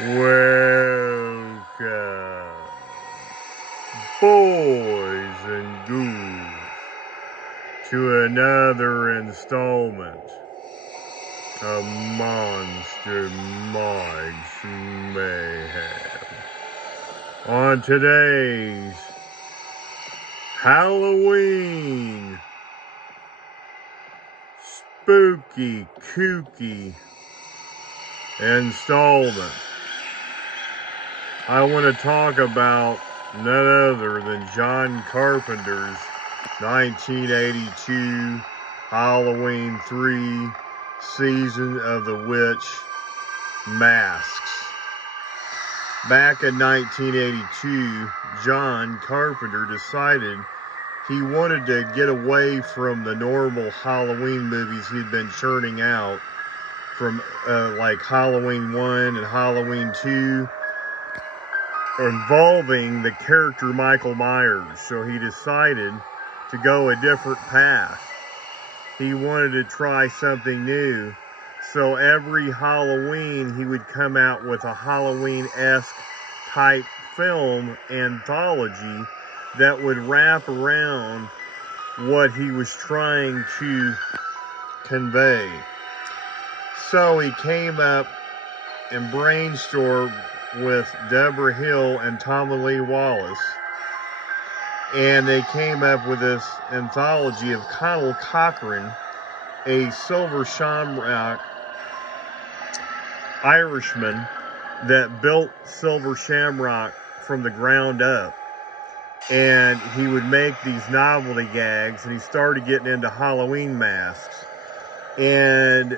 Welcome, boys and ghouls, to another installment of Monster Mike's Mayhem. On today's Halloween spooky kooky installment, I want to talk about none other than John Carpenter's 1982 Halloween 3 Season of the Witch Masks. Back in 1982, John Carpenter decided he wanted to get away from the normal Halloween movies he'd been churning out from like Halloween 1 and Halloween 2, involving the character Michael Myers. So he decided to go a different path. He wanted to try something new. So every Halloween he would come out with a Halloween-esque type film anthology that would wrap around what he was trying to convey. So he came up and brainstormed with Deborah Hill and Tommy Lee Wallace, and they came up with this anthology of Conal Cochran, a Silver Shamrock Irishman that built Silver Shamrock from the ground up. And he would make these novelty gags, and he started getting into Halloween masks. And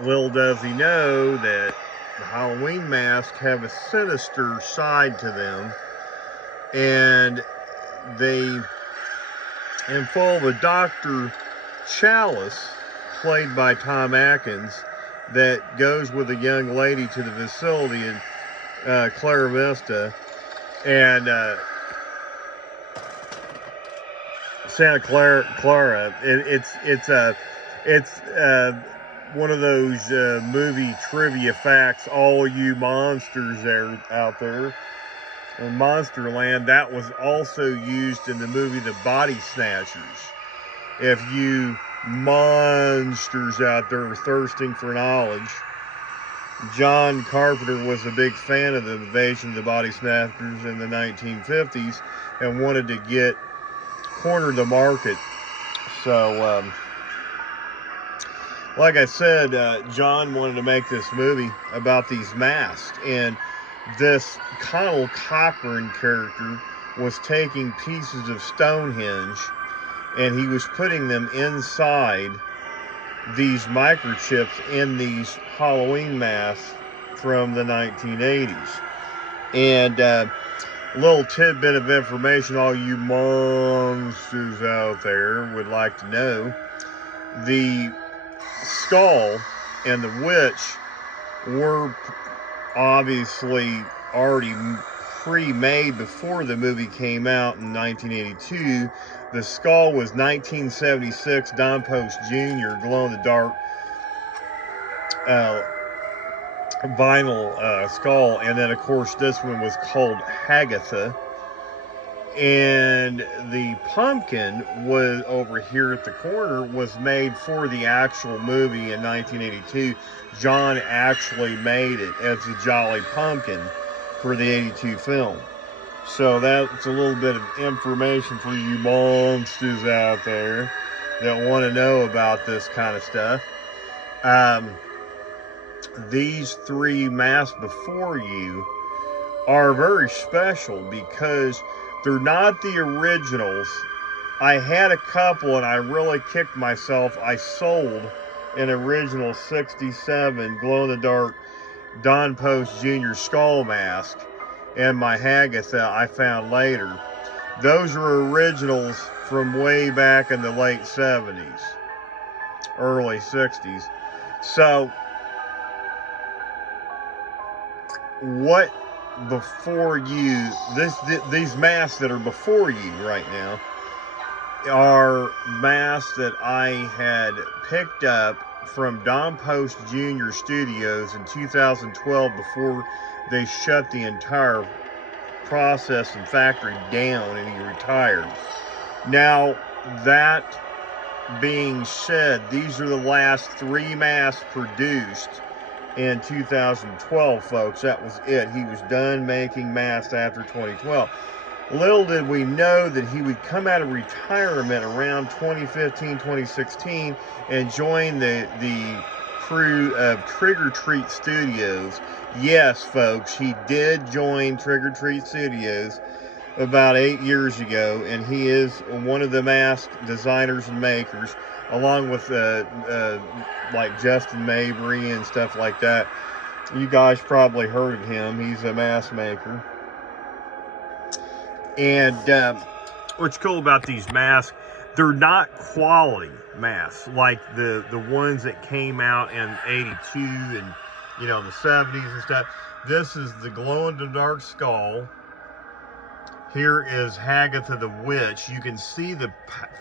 little does he know that the Halloween masks have a sinister side to them, and they involve a Dr. Chalice, played by Tom Atkins, that goes with a young lady to the facility in Clara Vista and Santa Clara. It's one of those movie trivia facts, all you monsters out there in Monsterland. That was also used in the movie The Body Snatchers. If you monsters out there are thirsting for knowledge, John Carpenter was a big fan of the Invasion of the Body Snatchers in the 1950s and wanted to corner the market. So, like I said, John wanted to make this movie about these masks, and this Conal Cochran character was taking pieces of Stonehenge and he was putting them inside these microchips in these Halloween masks from the 1980s. And a little tidbit of information all you monsters out there would like to know: the skull and the witch were obviously already pre-made before the movie came out in 1982. The skull was 1976 Don Post Jr. glow-in-the-dark vinyl skull, and then of course this one was called Hagatha. And the pumpkin was over here at the corner was made for the actual movie in 1982. John actually made it as a Jolly Pumpkin for the 82 film. So that's a little bit of information for you monsters out there that want to know about this kind of stuff. These three masks before you are very special because they're not the originals. I had a couple and I really kicked myself. I sold an original 67 glow-in-the-dark Don Post Jr. skull mask, and my Hagatha I found later. Those are originals from way back in the late 70s, early 60s. So, what before you, these masks that are before you right now are masks that I had picked up from Don Post Jr. Studios in 2012 before they shut the entire process and factory down and he retired. Now, that being said, these are the last 3 masks produced in 2012, folks. That was it. He was done making masks after 2012. Little did we know that he would come out of retirement around 2015, 2016 and join the crew of Trick or Treat Studios. Yes, folks, he did join Trick or Treat Studios about 8 years ago, and he is one of the mask designers and makers, along with like Justin Mabry and stuff like that. You guys probably heard of him. He's a mask maker. And what's cool about these masks, they're not quality masks like the ones that came out in '82 and, you know, the 70s and stuff. This is the glow-in-the-dark skull. Here is Hagatha the Witch. You can see the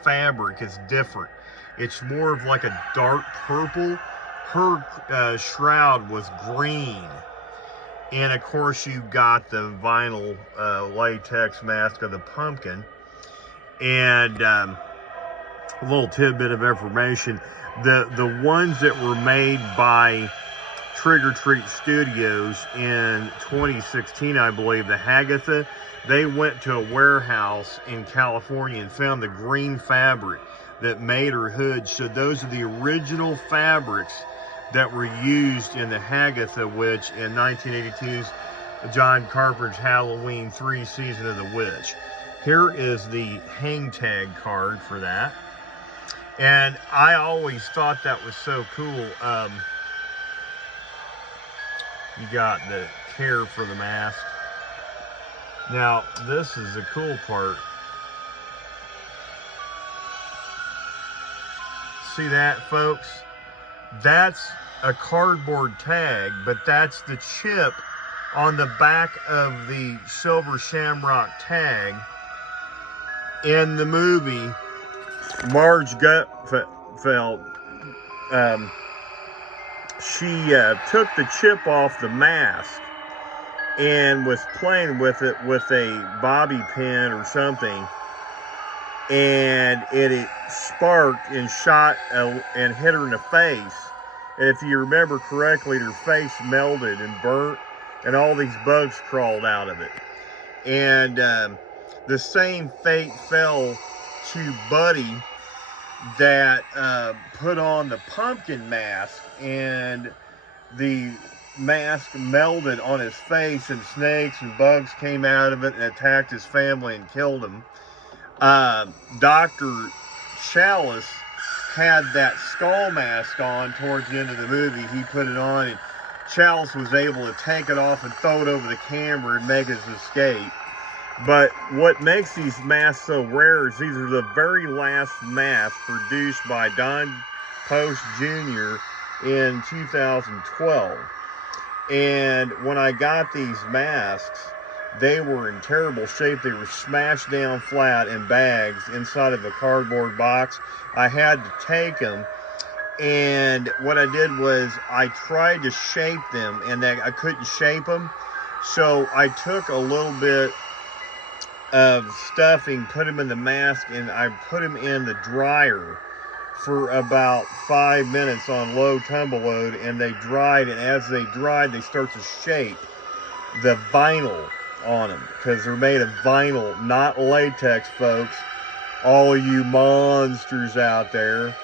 fabric is different. It's more of like a dark purple. Her shroud was green. And of course you got the vinyl latex mask of the pumpkin. And a little tidbit of information. The ones that were made by Trick or Treat Studios in 2016, I believe, the Hagatha, they went to a warehouse in California and found the green fabric that made her hood. So those are the original fabrics that were used in the Hagatha Witch in 1982's John Carpenter's Halloween 3 Season of the Witch. Here is the hang tag card for that. And I always thought that was so cool. You got the care for the mask. Now, this is the cool part. See that, folks? That's a cardboard tag, but that's the chip on the back of the Silver Shamrock tag. In the movie, Marge Gutfeld, she took the chip off the mask and was playing with it with a bobby pin or something, and it sparked and shot and hit her in the face. And if you remember correctly, her face melted and burnt, and all these bugs crawled out of it. And the same fate fell to Buddy that put on the pumpkin mask, and the mask melted on his face, and snakes and bugs came out of it and attacked his family and killed him. Dr. Chalice had that skull mask on towards the end of the movie. He put it on, and Chalice was able to take it off and throw it over the camera and make his escape. But what makes these masks so rare is these are the very last masks produced by Don Post Jr. in 2012. And when I got these masks, they were in terrible shape. They were smashed down flat in bags inside of a cardboard box. I had to take them, and what I did was I tried to shape them, and I couldn't shape them. So I took a little bit of stuffing, put them in the mask, and I put them in the dryer for about 5 minutes on low tumble load, and they dried. And as they dried, they start to shape the vinyl on them, because they're made of vinyl, not latex, folks. All you monsters out there,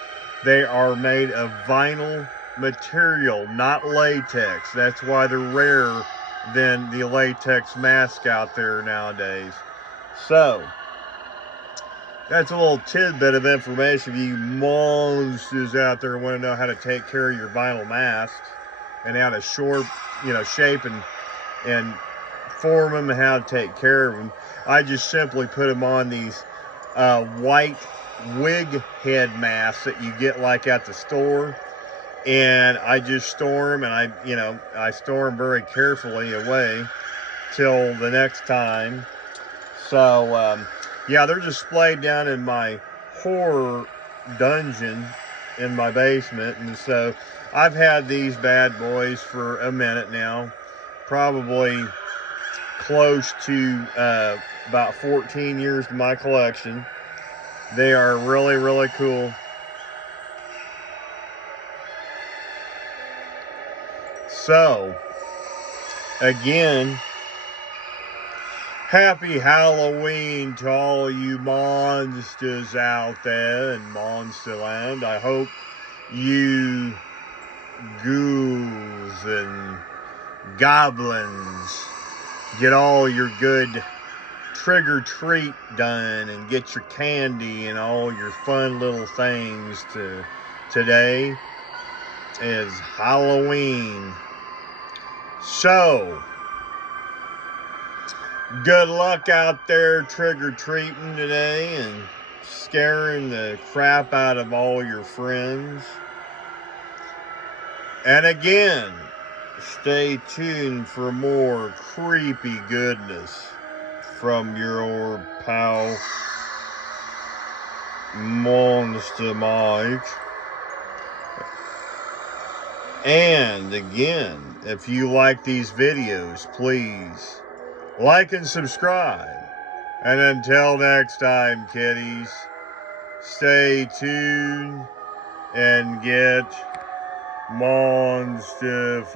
they are made of vinyl material, not latex. That's why they're rarer than the latex mask out there nowadays. So that's a little tidbit of information for you monsters out there who want to know how to take care of your vinyl masks and how to shape and form them and how to take care of them. I just simply put them on these white wig head masks that you get like at the store, and I just store them, and I store them very carefully away till the next time. So yeah, they're displayed down in my horror dungeon in my basement. And so I've had these bad boys for a minute now, probably close to about 14 years to my collection. They are really, really cool. So, again, happy Halloween to all you monsters out there in Monsterland. I hope you ghouls and goblins get all your good trick-or-treat done and get your candy and all your fun little things. Today is Halloween. So, good luck out there trick-or-treating today and scaring the crap out of all your friends. And again, stay tuned for more creepy goodness from your pal, Monster Mike. And again, if you like these videos, please like and subscribe. And until next time, kiddies, stay tuned and get Monster-fied.